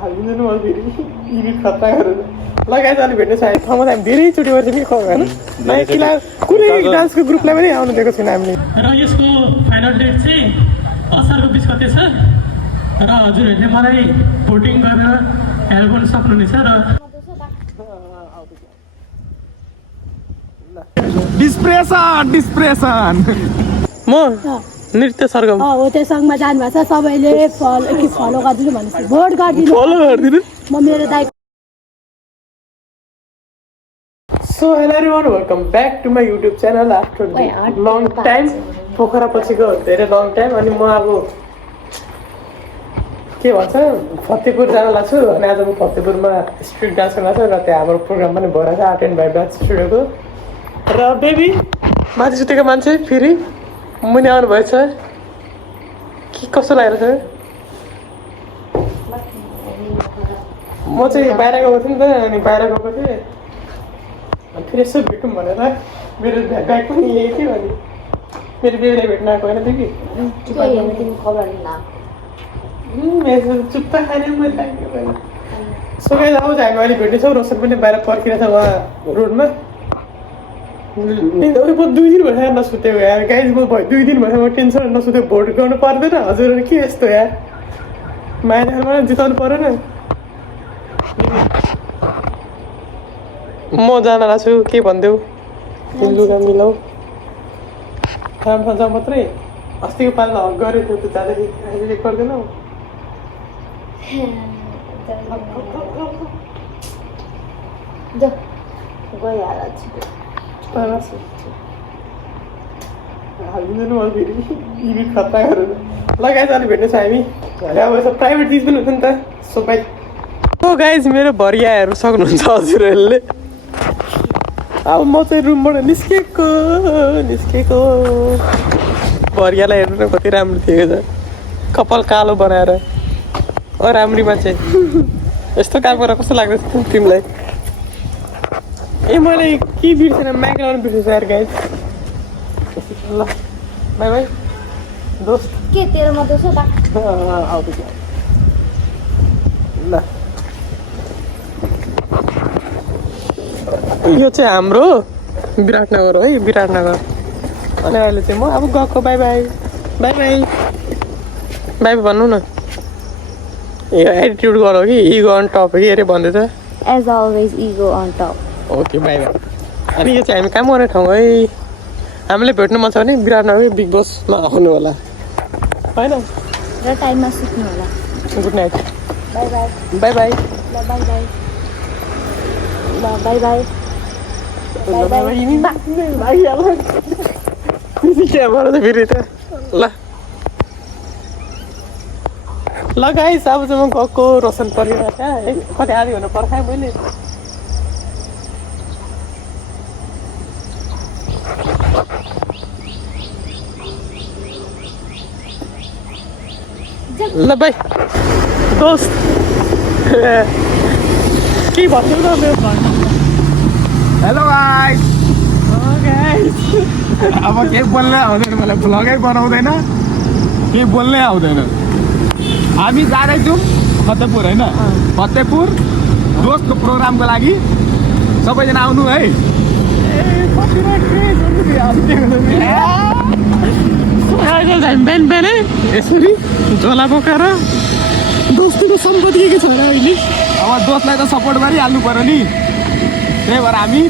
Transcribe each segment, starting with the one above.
हालिदिनु म फेरि इरिट खतरा गरेर लगाइ जानु भेट्ने छ ठाउँमा हामी धेरैचोटि गर्छ नि होइन नाइकीला कुनै डान्सको ग्रुपलाई पनि आउनु दिएको छैन हामीले र यसको फाइनल डेट चाहिँ असारको 20 गते छ र हजुरहरूले मलाई भोटिङ गरेर हेल्प गर्न सक्नुहुनेछ र डिस्प्रेसन म नृत्य सरगम हो त्यो सङ्घमा जानुभएको छ सबैले फलो गरिदिनु भनेपछि भोट गरिदिनु फलो गरिदिनु म मेरो दाइ so hello everyone welcome back to my YouTube channel after long time Pokhara पछिको धेरै लङ टाइम अनि म अब के भन्छ फतेहपुर जान लाग्छु अनि आज म फतेहपुरमा स्ट्रिट डान्स गर्न लाग्छु र त्यहाँ हाम्रो प्रोग्राम पनि भइरहेको छ आर्ट एन्ड भाइब्रान्ड स्टुडियोको र बेबी माथि सुतेको मान्छे फेरि मुनि आउनुभएछ के कस्तो लागिरहेछ म चाहिँ बाहिर गएको थिएँ नि त अनि बाहिर गएको थिएँ अनि फेरि यसो भेटौँ भनेर मेरो ब्याग पनि यही थियो अनि मेरो बेबीलाई भेट्न आएको होइन थियो कि चुप्पा खाने मैले लाग्यो भने सो गाइस आउँछ हामी अहिले भेट्नेछौँ रोशन पनि बाहिर पर्खिरहेछ उहाँ रोडमा म 2 दिन भएर नसुतेको यार गाइस म 2 दिन भएर म टेन्सन नसुतेको भोट गर्नु पर्दैन हजुरहरू के यस्तो यार मायामा जिताउनु परेन म जान लाग्छु के भनिदेऊ लुगा मिलाऊ काम सन्च मात्रै अस्तिको पालमा हक गरेको थियो त्यो जाँदाखेरि अहिले गर्दैनौ हालिदिनु म फेरि इरिट खतरा गरेर लगाइ जानु भेट्ने छ हामी अब यसो प्राइभेट चिज पनि हुन्छ नि त सो बाई ओ गाइज मेरो भरियाहरू सक्नुहुन्छ हजुरहरूले अब म चाहिँ रुमबाट निस्केको भरियालाई हेर्नु न कति राम्रो थियो त कपाल कालो बनाएर ओ राम्री मान्छे यस्तो काम गरेर कस्तो लाग्दैछ तिमीलाई ए मैले के बिर्सेन म्याक लाउनु बिर्सेछ यार गाइज ल बाई बाई दोस्त के तेरो मात्रै छ आउँदैछ ल यो चाहिँ हाम्रो विराटनगर है विराटनगर अनि अहिले चाहिँ म अब गएको by by by by by भन्नु न यो एटिट्युड गरौ कि इगो अन टप कि अरे भन्दैछ as always ego on top okay bye bye अनि यो चाहिँ हामी काम गर्ने ठाउँ है हामीले भेट्नु मन छ भने विराटनगर बिग बसमा आउनु होला होइन र टाइममा सुत्नु होला good night by by by by ल बाई बाई ल बाई बाई फेरि त ल गाइस अब चाहिँ म गएको रोशन परिवार क्या कति आधी हुनु पर्खाएँ मैले ल बाई दोस्त के भन्नु न मेरो घरमा हेलो गाइस अब केही बोल्नै आउँदैन मलाई भ्लगै बनाउँदैन केही बोल्नै आउँदैन हामी जाँदैछौँ फतेहपुर होइन फतेहपुर दोस्तको प्रोग्रामको लागि सबैजना आउनु है बिहान बिहानै यसरी झोला बोकाएर दोस्तीको सम्पत्ति के छैन अहिले अब दोस्तलाई त सपोर्ट गरिहाल्नु पऱ्यो नि त्यही भएर हामी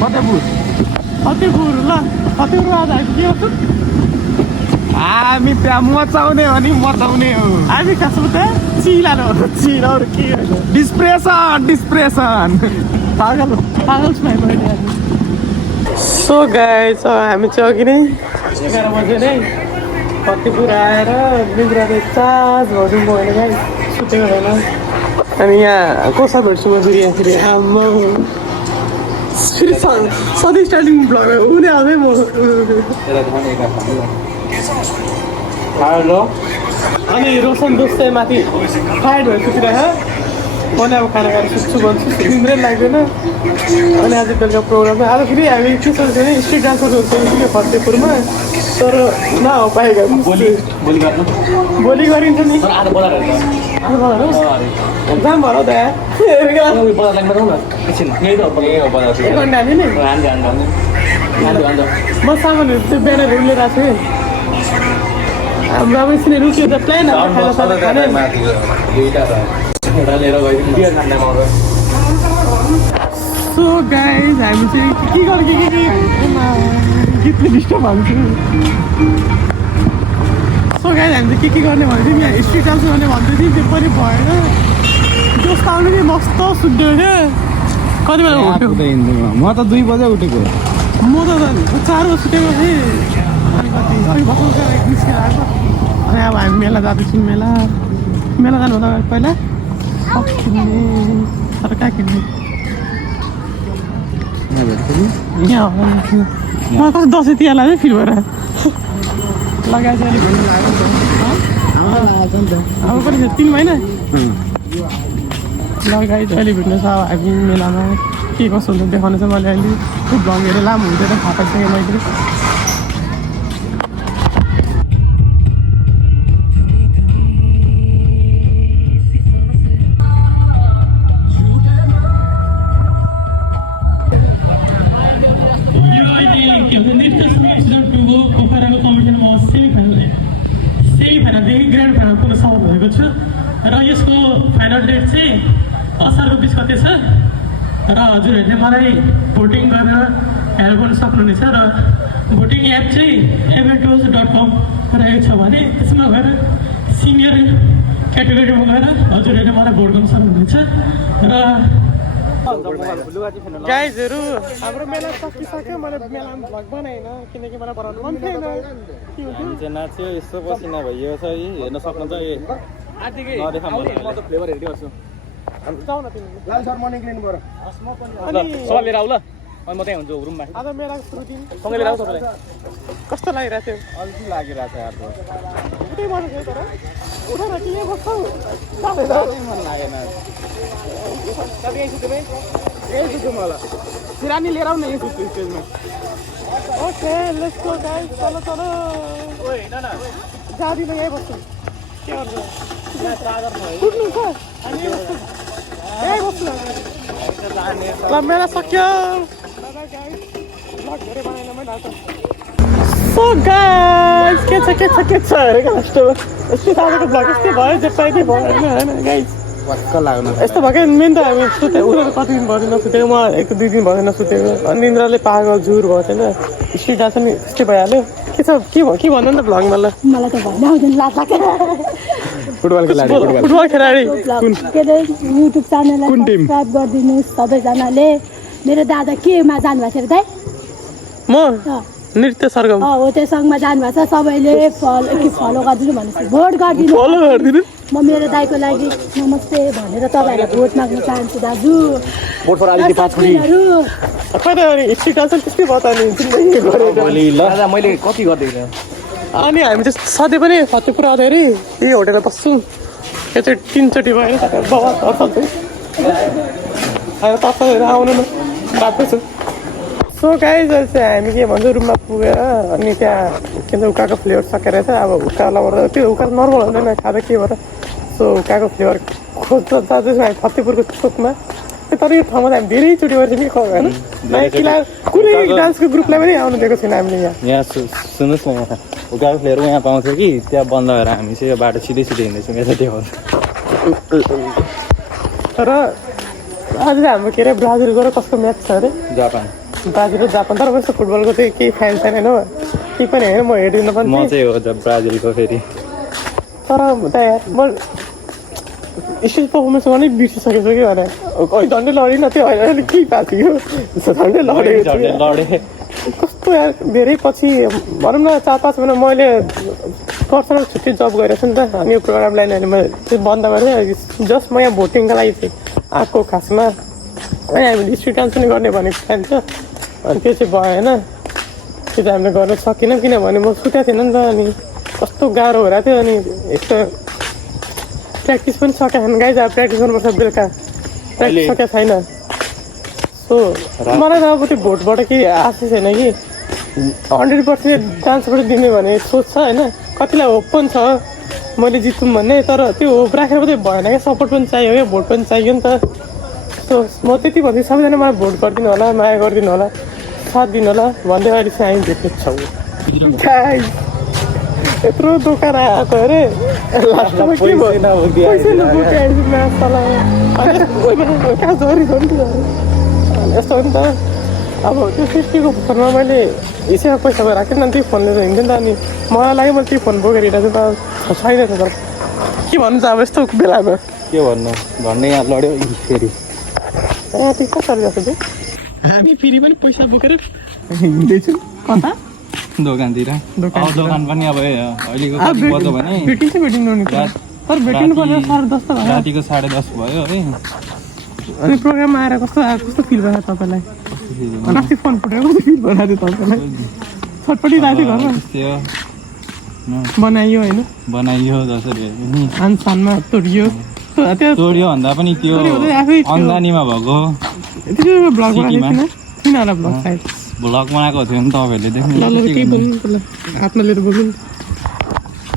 फतेहपुर ल फतेहपुर आज हामी के गर्छौँ हामी त्यहाँ मचाउने हो नि मचाउने हो हामी खासमा त चिलाहरू के डिस्प्रेसन पागल सो गाइस हामी चाहिँ अघि नै 11 बजे नै फतेहपुर आएर निद्रा चार्ज भर्नु भएन गाइस सुतेको छैन अनि यहाँ कोसा धर्छु म फेरि आम्मा फेरि सधैँ स्टार्टिङ भ्लग हुने आउँदै म अनि रोशन दोस्त चाहिँ माथि टायर्ड भएर सुतिरहेको मैले अब खाना खाएर सुत्छु भन्छु निन्द्रै लाग्दैन अनि आज बेलुका प्रोग्राममा आज फेरि हामी के सोच्छ भने स्ट्रिट डान्सहरू हुन्छ फतेहपुरमा तर नपाएका भोलि गर्नु भोलि गरिन्छ नि तर आज बजार जाम भनौ त बजार लाग्नु जाउँ न एकछिन यही त हो बजार एक घन्टा हाल्यो नि म सामानहरू चाहिँ बिहान लिएर आएको छु हाम्रो अब एकछिन रुक्यो त प्लान सो गाइज हामी चाहिँ के गर्यो के गीतले डिस्टर्ब हाल्छु सो गाइज हामी चाहिँ के गर्ने भन्दै थियौँ यहाँ स्ट्रिट डान्स गर्ने भन्दै थियौँ त्यो पनि भएन जोस आउनु नि मस्त सुन्यो क्या कति बेला उठ्यो म त 2 बजे उठेको म त 4 बजी सुतेको थिएँ अनि कति अघि भर्खर निस्केर आएको अनि अब हामी मेला जाँदैछौँ मेला जानुभन्दा पहिला किन्ने तर कहाँ किन्ने यहाँ मलाई कस्तो दसैँ तिहार लाग्यो फिल भएर लगाएर चाहिँ घुम्नु लाग्यो अब पनि 3 महिना लगाइ अहिले भेट्नु छ अब हामी मेलामा के कसो हुन्छ देखाउनु चाहिँ मैले अहिले खुब भङ्गेर लामो हुँदैन थाहा पाइसकेँ मैले सेमिफाइनलदेखि ग्रान्ड फाइनल पुग्न सफल भएको छु र यसको फाइनल डेट चाहिँ असारको 20 गते छ र हजुरहरूले मलाई भोटिङ गरेर हेल्प गर्न सक्नुहुनेछ र भोटिङ एप चाहिँ eventos.com रहेको छ भने त्यसमा गएर सिनियर क्याटेगोरीमा गएर हजुरहरूले मलाई भोट गर्न सक्नुहुनेछ र गाइजहरू हाम्रो मेला सकिसक्यो मैले मेलामा भ्लग बनाएन किनकि मलाई बनाउनु मन थिएन के हुन्छ नाच्यो यस्तो पसिना भइयो छ हेर्न सक्नुहुन्छ फ्लेभर हेर्दै गर्छु जाउँ न तिमी लाल सर मर्निङ क्लिन गर अनि सर लिएर आऊ ल अनि म त्यहीँ हुन्छु रुममा आज मेलाको सुरु दिन सँगै लिएर आऊ सबैलाई कस्तो लागिरहेको थियो अल्छी लागिरहेछ यार उठै मन थियो तर उठेर कि यहाँ बस्छौ मन लागेन यही सुत्छु मलाई सिरानी लिएर आऊ न यही सुत्छु स्टेजमा ओके लेट्स गो गाइस चलो चलो ओइ हैन न जाँदिन यही बस्छु के गर्छ कुट्नु छ अनि यही बस्छु ल मेला सक्यो सो गाइस के छ हेरेको लास्टमा यस्तै आजको भ्लग यस्तै भयो जे पाइदै भयो होइन गाइस पक्क लाग्नु यस्तो भएको मेन त हामी सुते उनीहरू कति दिन भयो नसुतेको म 1-2 दिन भयो नसुतेको अनि निन्द्राले पागल जुर भयो होइन स्ट्रिट डान्स पनि यस्तै भइहाल्यो के छ के भन्नु नि त भ्लगमा ल मलाई त भन्न आउँदैन लाज लाग्छ फुटबल खेलाडी फुटबल खेलाडी के अरे युट्युब च्यानललाई सब्सक्राइब गरिदिनुहोस् सबैजनाले मेरो दादा केमा जानुभएको छ दाइ म नृत्य सरगम हो त्यो सङ्घमा जानुभएको छ सबैले फलो गरिदिनु भनेपछि भोट गरिदिनु फलो गरिदिनु म मेरो दाइको लागि नमस्ते भनेर तपाईँहरूलाई भोट माग्न चाहन्छु दाजु भोट फर आलिकति पाछुडी खै त अनि स्ट्रिट डान्स त्यस्तै भयो त अनि जिन्दगी गरेर भोलि ल मैले कति गर्दै अनि हामी चाहिँ सधैँ पनि फतेपुर आउँदाखेरि यही होटेलमा बस्छौँ यो चाहिँ 3 चोटि भयो बाबा तर्साएर आउनु न राख्दैछु सो गाइज चाहिँ हामी के भन्छौँ रुममा पुगेर अनि त्यहाँ के भन्छ उकाको फ्लेभर सकेर चाहिँ अब उकालाबाट त्यो उकालो नर्मल हुँदैन खाँदा के भएर सो उकाको फ्लेभर खोज्छ जाँदैछौँ हामी फतेपुरको चोकमा तर यो ठाउँमा हामी धेरैचोटि गरेर नि होइन फिलहाल कुनै डान्सको ग्रुपलाई पनि आउनु दिएको छैन हामीले यहाँ सुन्नुहोस् न यहाँ उकालो फ्लेभर यहाँ पाउँछ कि त्यहाँ बन्द भएर हामी चाहिँ यो बाटो सिधै हिँड्दैछौँ यता देखाउँछ र आज चाहिँ हाम्रो के अरे ब्राजिल गएर कसको म्याच छ अरे जापान ब्राजिल र जापान तर यस्तो फुटबलको चाहिँ केही फ्यान छैन होइन केही पनि होइन म हेरिदिन पनि म चाहिँ हो ब्राजिलको फेरि तर त म स्टेज पर्फर्मेन्स गर्नै बिर्सिसकेको छु कि भने झन्डै लडिन त्यो होइन केही पाएको थियो झन्डै लडेको लडे कस्तो यार धेरै पछि भनौँ न 4-5 महिना मैले पर्सनल छुट्टी जब गरेको छु नि त अनि यो प्रोग्रामलाई अहिले मैले त्यो बन्द गरेँ जस्ट म यहाँ भोटिङको लागि चाहिँ आएको खासमा अनि हामीले स्ट्रिट डान्स पनि गर्ने भनेको प्लान थियो अनि त्यो चाहिँ भएन त्यो चाहिँ हामीले गर्न सकेनौँ किनभने म सुतेको थिएन नि त अनि कस्तो गाह्रो भइरहेको थियो अनि यस्तो प्र्याक्टिस पनि सकेको छैन गाइज अब प्र्याक्टिस गर्नुपर्छ बेलुका प्र्याक्टिस सकेको छैन सो मलाई त अब त्यो भोटबाट केही आशा छैन कि 100% डान्सबाट दिने भने सोच छ होइन कतिलाई होप पनि छ मैले जितौँ भन्ने तर त्यो होप राखेर मात्रै भएन क्या सपोर्ट पनि चाहियो क्या भोट पनि चाहियो नि त सो म त्यति भन्छु सबैजना मलाई भोट गरिदिनु होला माया गरिदिनु होला साथ दिनु होला भन्दै अहिले चाहिँ हामी भेट्नेछौँ गाइस यत्रो दोकान आएको अरे लास्टमा के भयो पैसा नबोकेर नास्तालाई कहाँ झरी यस्तो हो नि त अब त्यो 50को फोनमा मैले हिसाबमा पैसा भएर राखेँ नि त्यही फोनले त हिँड्थेँ नि त अनि मलाई लाग्यो मैले त्यही फोन बोकेर हिँडेको त छैन त तर के भन्नु चाहिँ अब यस्तो बेलामा के भन्नु भन्ने यहाँ लड्यो फेरि यहाँ त्यो कसरी गएको थियो हामी फेरि पनि पैसा बोकेर हिँड्दैछौँ कता दोकानतिर दोकान पनि अब अहिलेको बज्यो भने भेटिनु नि तर भेटिनु पर्ने 10:30 त भयो रातिको 10:30 भयो है अनि प्रोग्राममा आएर कस्तो फिल भयो तपाईँलाई राति फोन फुटेको कस्तो फिल भइरहेको थियो तपाईँलाई छटपटी राति घरमा बनाइयो होइन बनाइयो जसरी नि आनसानमा तोडियो तोडियो भन्दा पनि त्यो अन्दानीमा भएको ब्लग बनाएको किन होला ब्लग सायद भ्लग बनाएको थियो नि तपाईँहरूले देख्नु आफ्नो लिएर बोल्नु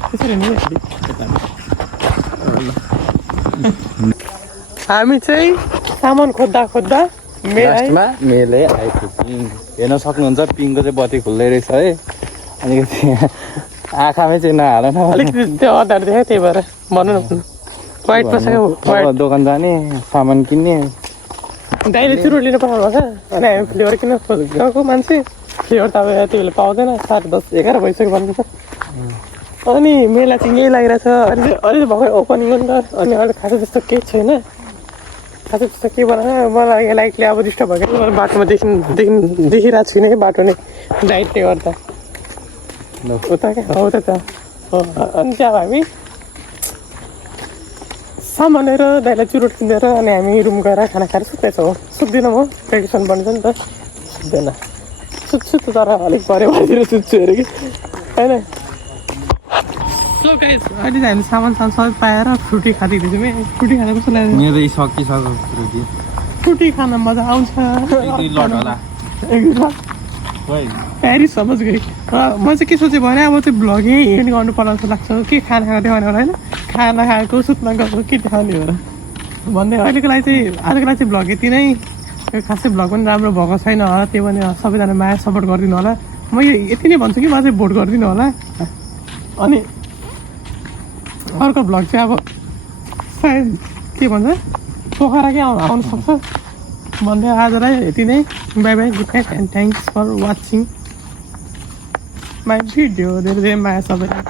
त्यसरी नै हामी चाहिँ सामान खोज्दा लास्टमा मेलै आइपुग्यौँ हेर्न सक्नुहुन्छ पिङको चाहिँ बत्ती खुल्दै रहेछ है अलिकति आँखामै चाहिँ नहालेन अलिकति त्यो अधार देखायो त्यही भएर भन्नु न वाइट पसेको दोकान जाने सामान किन्ने दाइले चुरोट लिनु पाउनु भएको अनि हामी फ्लेभर किन गएको मान्छे फ्लेभर त अब यति बेला पाउँदैन 10:30-11 भइसक्यो भन्नु छ अनि मेला चाहिँ यही लागिरहेछ अहिले भर्खर ओपनिङ हो नि त अनि अहिले खासै जस्तो केही छैन खासै जस्तो के बनाएन मलाई लाइटले अब डिस्टर्ब भएको बाटोमा देखिरहेको छुइनँ कि बाटो नै लाइटले गर्दा उता क्या हो त अनि चाहिँ अब हामी सामान लिएर दाइलाई चुरोट किनेर अनि हामी रुम गएर खाना खाएर सुत्दैछौँ सुत्दिनँ म ट्रेडिसन बन्छ नि त सुत्दैन सुत्छु त तर अलिक भरेतिर सुत्छु अरे कि होइन सो गाइस अहिले चाहिँ हामी सामान सबै पाएर फ्रुटी खाँदैछौँ है फ्रुटी खाँदा कस्तो लाग्यो मेरो सकिसक्यो फ्रुटी फ्रुटी खान मजा आउँछ प्यारिस समझ गएँ म चाहिँ के सोचेँ भने अब चाहिँ भ्लगै एन्ड गर्नु पर्ला जस्तो लाग्छ के खाना खाएको देखाउने होला होइन खाना खाएको सुत्न गएको के देखाउने हो र भन्दै अहिलेको लागि चाहिँ आजको लागि चाहिँ भ्लग यति नै खासै भ्लग पनि राम्रो भएको छैन होला त्यो भने सबैजना माया सपोर्ट गरिदिनु होला म यति नै भन्छु कि मलाई चाहिँ भोट गरिदिनु होला अनि अर्को भ्लग चाहिँ अब सायद के भन्छ पोखराकै आउनु सक्छ भन्दै आजलाई यति नै bye bye good night and thanks for watching my video धेरै धेरै माया सबैलाई